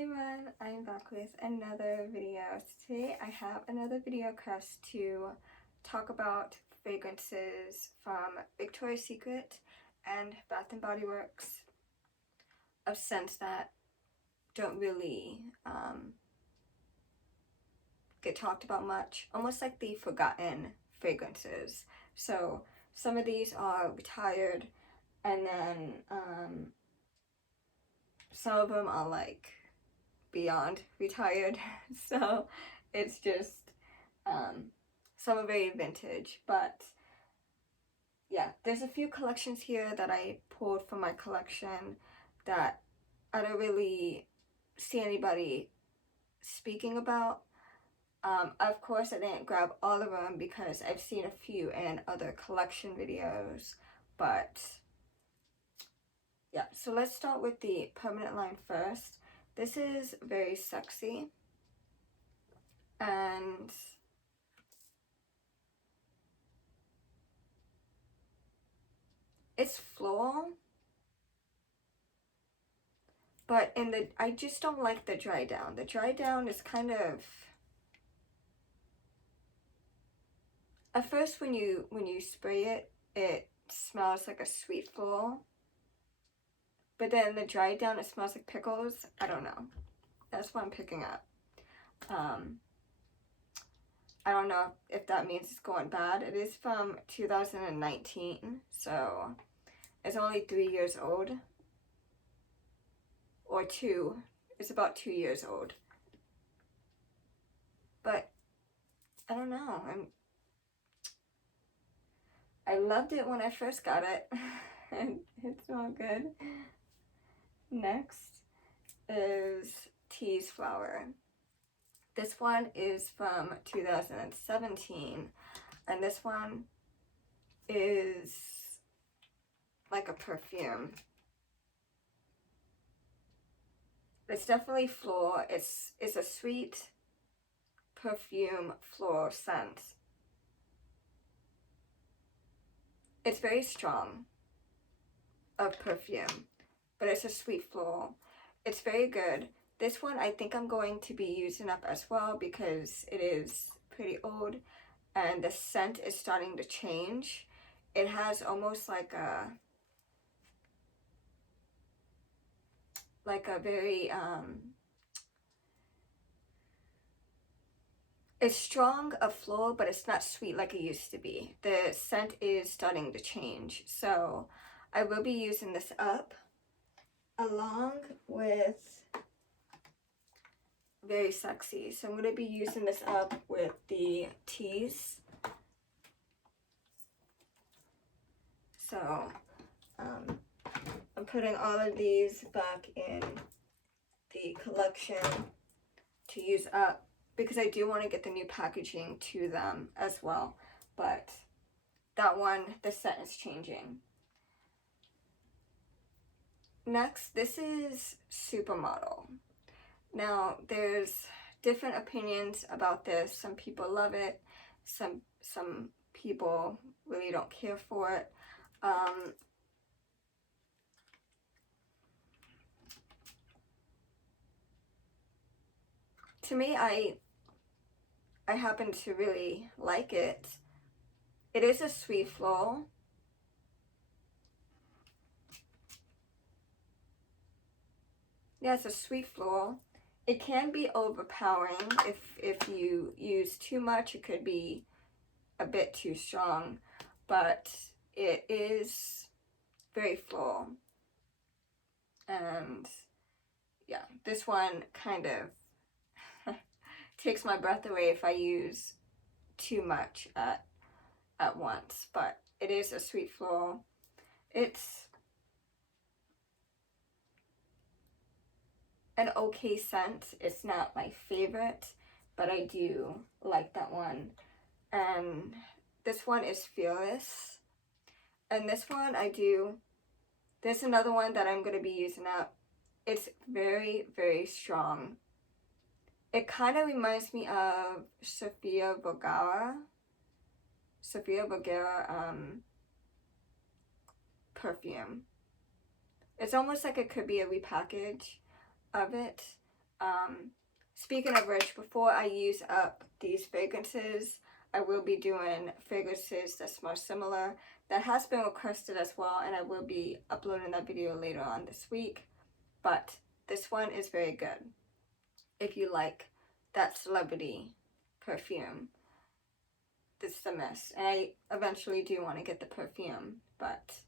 Hey everyone, I'm back with another video. Today I have another video request to talk about fragrances from Victoria's Secret and Bath & Body Works of scents that don't really get talked about much, almost like the forgotten fragrances. So some of these are retired, and then some of them are like beyond retired. So it's just some are very vintage, but yeah, there's a few collections here that I pulled from my collection that I don't really see anybody speaking about. Of course I didn't grab all of them because I've seen a few in other collection videos, but yeah, so let's start with the permanent line first. This is very sexy, and it's floral, but I just don't like the dry down. The dry down is kind of, at first when you spray it, it smells like a sweet floral, but then the dry down, it smells like pickles. I don't know. That's what I'm picking up. I don't know if that means it's going bad. It is from 2019, so it's only 3 years old. Or 2. It's about 2 years old. But I don't know. I loved it when I first got it. And it smelled good. Next is Tease Flower. This one is from 2017, and this one is like a perfume. It's definitely floral. It's a sweet perfume floral scent. It's very strong of perfume, but it's a sweet floral. It's very good. This one I think I'm going to be using up as well because it is pretty old and the scent is starting to change. It has almost like a very it's strong of floral, but it's not sweet like it used to be. The scent is starting to change, so I will be using this up along with very sexy. So I'm going to be using this up with the Tease. So I'm putting all of these back in the collection to use up because I do want to get the new packaging to them as well. But that one, the scent is changing. Next, this is Supermodel. Now, there's different opinions about this. Some people love it. Some people really don't care for it. To me, I happen to really like it. It is a sweet floral. Yeah, it's a sweet floral. It can be overpowering if you use too much. It could be a bit too strong, but it is very floral. And yeah, this one kind of takes my breath away if I use too much at once, but it is a sweet floral. It's an okay scent. It's not my favorite, but I do like that one. And this one is Fearless. And this one there's another one that I'm going to be using up. It's very, very strong. It kind of reminds me of Sofia Vergara perfume. It's almost like it could be a repackage of it. Speaking of which, before I use up these fragrances, I will be doing fragrances that smell similar. That has been requested as well, and I will be uploading that video later on this week. But this one is very good if you like that celebrity perfume. This is the mess, and I eventually do want to get the perfume, but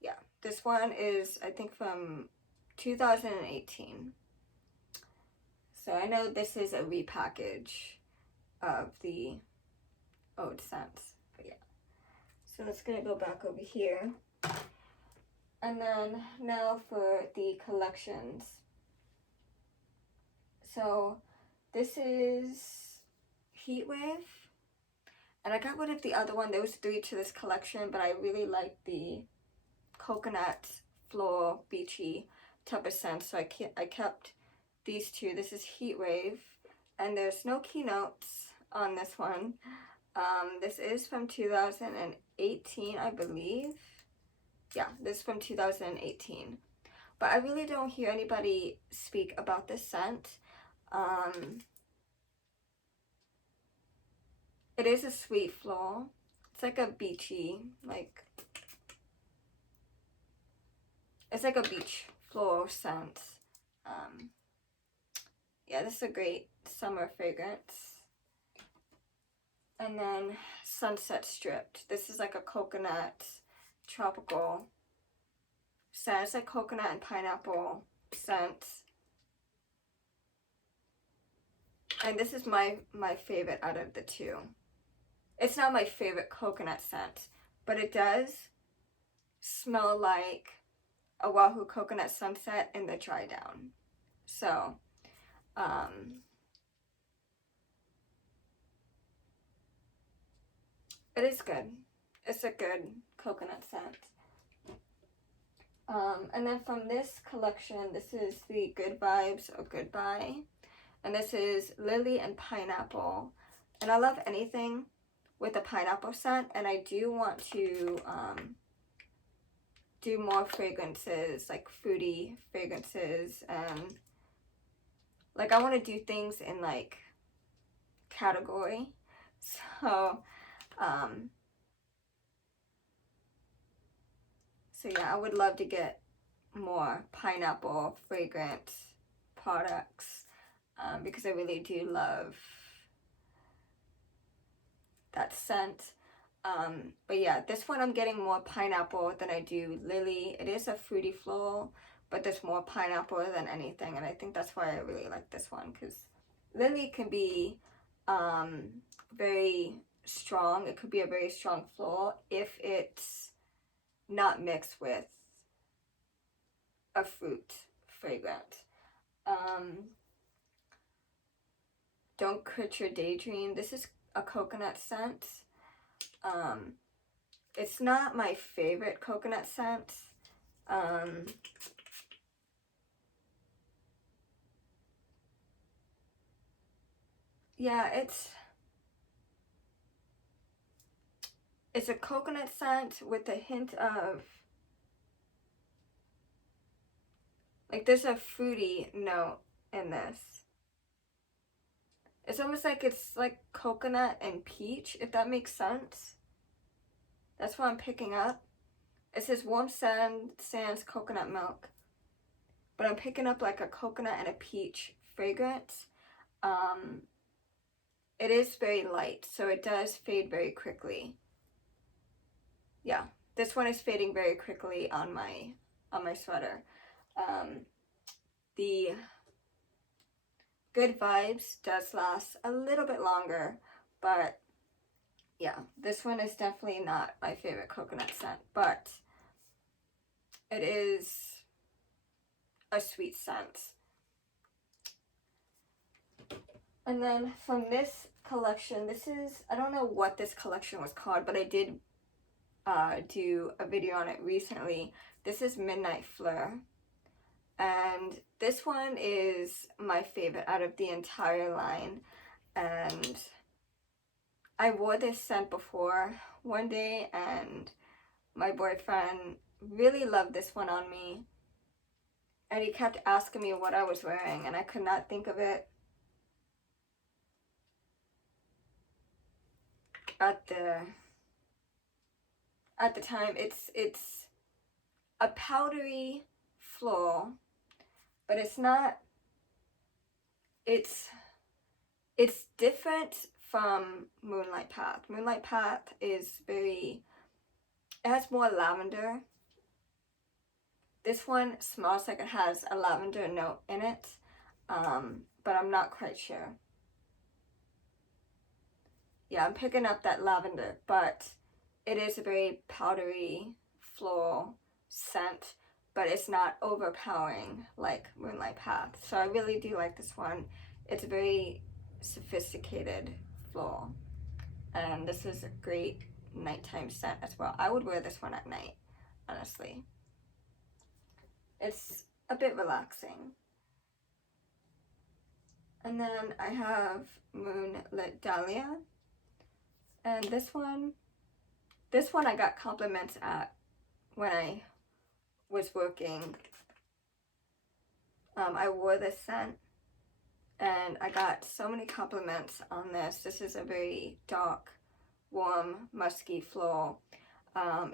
yeah, this one is, I think, from 2018. So I know this is a repackage of the old scents, but yeah. So it's gonna go back over here. And then now for the collections. So this is Heatwave. And I got rid of the other one. There was 3 to this collection, but I really like the coconut, Fleur, beachy type of scent. So I kept these 2. This is Heatwave, and there's no keynotes on this one. This is from 2018, I believe. Yeah, this is from 2018. But I really don't hear anybody speak about this scent. It is a sweet floral. It's like a beachy, like, it's like a beach floral scent. Yeah, this is a great summer fragrance. And then Sunset Stripped. This is like a coconut tropical scent. It's like coconut and pineapple scent. And this is my favorite out of the 2. It's not my favorite coconut scent, but it does smell like Oahu Coconut Sunset in the dry down. So, it is good. It's a good coconut scent. And then from this collection, this is the Good Vibes or Goodbye. And this is Lily and Pineapple. And I love anything with a pineapple scent, and I do want to do more fragrances, like fruity fragrances, and like I want to do things in like category. So yeah, I would love to get more pineapple fragrant products, because I really do love that scent. But yeah, this one I'm getting more pineapple than I do lily. It is a fruity floral, but there's more pineapple than anything, and I think that's why I really like this one, because lily can be very strong. It could be a very strong floral if it's not mixed with a fruit fragrance. Don't Quit Your Daydream. This is a coconut scent. It's not my favorite coconut scent. Yeah, it's a coconut scent with a hint of, like, there's a fruity note in this. It's almost like it's like coconut and peach, if that makes sense. That's what I'm picking up. It says Warm Sands Coconut Milk, but I'm picking up like a coconut and a peach fragrance. It is very light, so it does fade very quickly. Yeah, this one is fading very quickly on my sweater. The Good Vibes does last a little bit longer, but yeah, this one is definitely not my favorite coconut scent, but it is a sweet scent. And then from this collection, this is, I don't know what this collection was called, but I did do a video on it recently. This is Midnight Fleur, and this one is my favorite out of the entire line. And I wore this scent before one day, and my boyfriend really loved this one on me. and he kept asking me what I was wearing, and I could not think of it at the time. It's a powdery floral, but it's not. It's different from Moonlight Path. Moonlight Path is very. It has more lavender. This one smells like it has a lavender note in it, but I'm not quite sure. Yeah, I'm picking up that lavender, but it is a very powdery floral scent, but it's not overpowering like Moonlight Path. So I really do like this one. It's a very sophisticated floral, and this is a great nighttime scent as well. I would wear this one at night, honestly. It's a bit relaxing. And then I have Lit Dahlia, and this one I got compliments at when I was working. I wore this scent and I got so many compliments on this. This is a very dark, warm, musky floral. I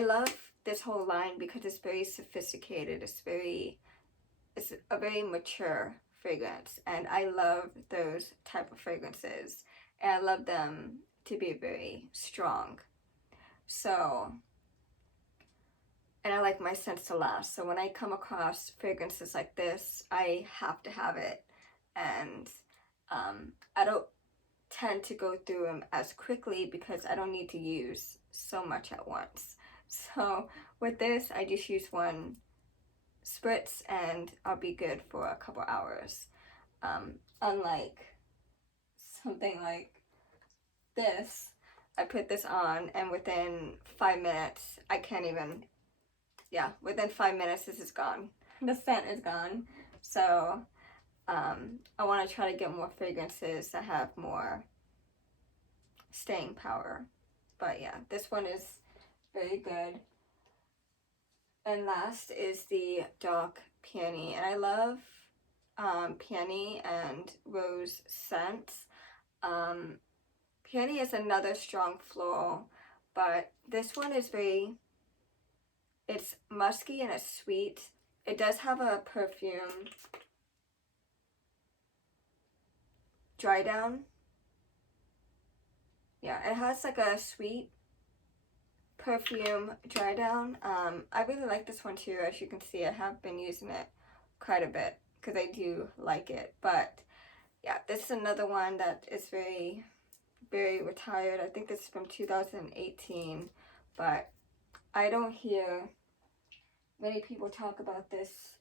love this whole line because it's very sophisticated. It's a very mature fragrance, and I love those type of fragrances, and I love them to be very strong. So, and I like my scents to last. So when I come across fragrances like this, I have to have it, and I don't tend to go through them as quickly because I don't need to use so much at once. So with this, I just use one spritz and I'll be good for a couple hours. Unlike something like this, I put this on and within 5 minutes, within 5 minutes this is gone. The scent is gone. So I want to try to get more fragrances that have more staying power. But yeah, this one is very good. And last is the dark Peony, and I love Peony and rose scents. Peony is another strong floral, but this one is it's musky and it's sweet. It does have a perfume dry down. Yeah, it has like a sweet perfume dry down. I really like this one too. As you can see, I have been using it quite a bit because I do like it. But yeah, this is another one that is very, very retired. I think this is from 2018, but I don't hear many people talk about this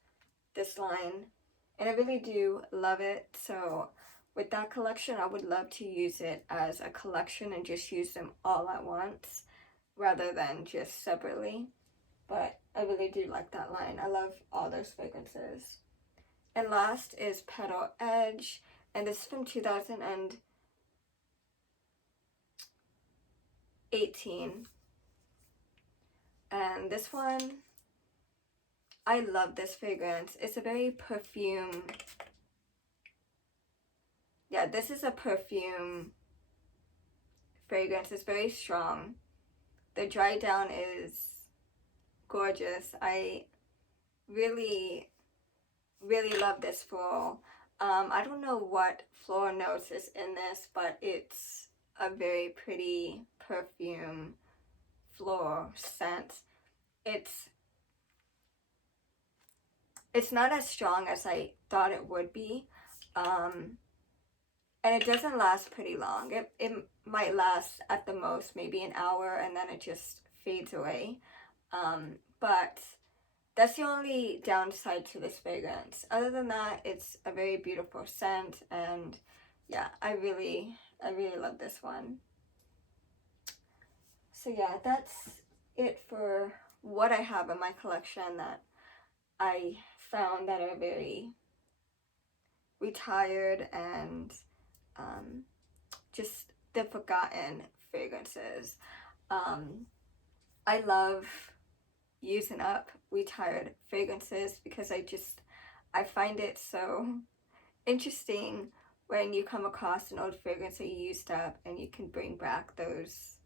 line, and I really do love it. So with that collection, I would love to use it as a collection and just use them all at once rather than just separately. But I really do like that line. I love all those fragrances. And last is Petal Edge, and this is from 2018. And this one, I love this fragrance. It's a very perfume. Yeah, this is a perfume fragrance. It's very strong. The dry down is gorgeous. I really, really love this floral. I don't know what floral notes is in this, but it's a very pretty perfume floral scent. It's not as strong as I thought it would be, and it doesn't last pretty long. It might last at the most maybe an hour, and then it just fades away. But that's the only downside to this fragrance. Other than that, it's a very beautiful scent, and yeah, I really love this one. So yeah, that's it for what I have in my collection that I found that are very retired and just the forgotten fragrances. I love using up retired fragrances, because I find it so interesting when you come across an old fragrance that you used up and you can bring back those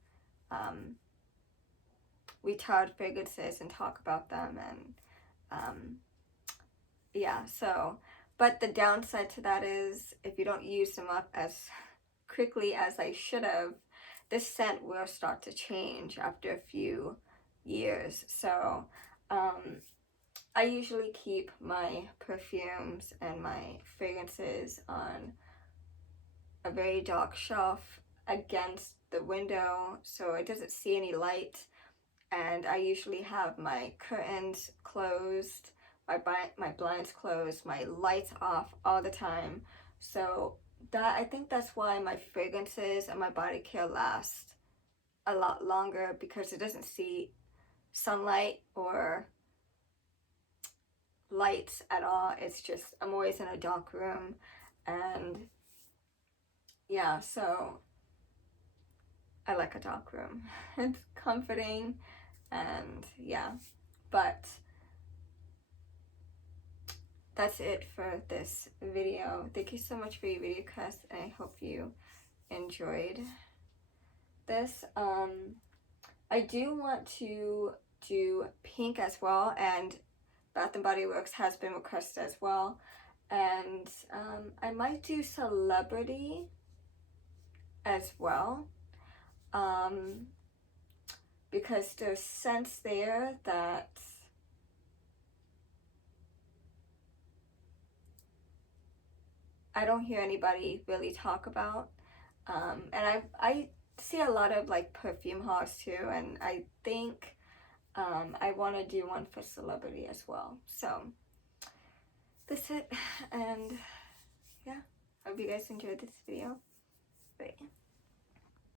retired fragrances and talk about them. And yeah, so, but the downside to that is if you don't use them up as quickly as I should have, this scent will start to change after a few years. So I usually keep my perfumes and my fragrances on a very dark shelf against the window so it doesn't see any light. And I usually have my curtains closed, my blinds closed, my lights off all the time. So that, I think that's why my fragrances and my body care last a lot longer, because it doesn't see sunlight or lights at all. It's just, I'm always in a dark room. And yeah, so I like a dark room. It's comforting. And yeah, but that's it for this video. Thank you so much for your video request, and I hope you enjoyed this. I do want to do pink as well, and Bath & Body Works has been requested as well. And I might do celebrity as well, because there's scents there that I don't hear anybody really talk about. And I see a lot of like perfume hauls too, and I think I want to do one for celebrity as well. So that's it, and yeah, hope you guys enjoyed this video.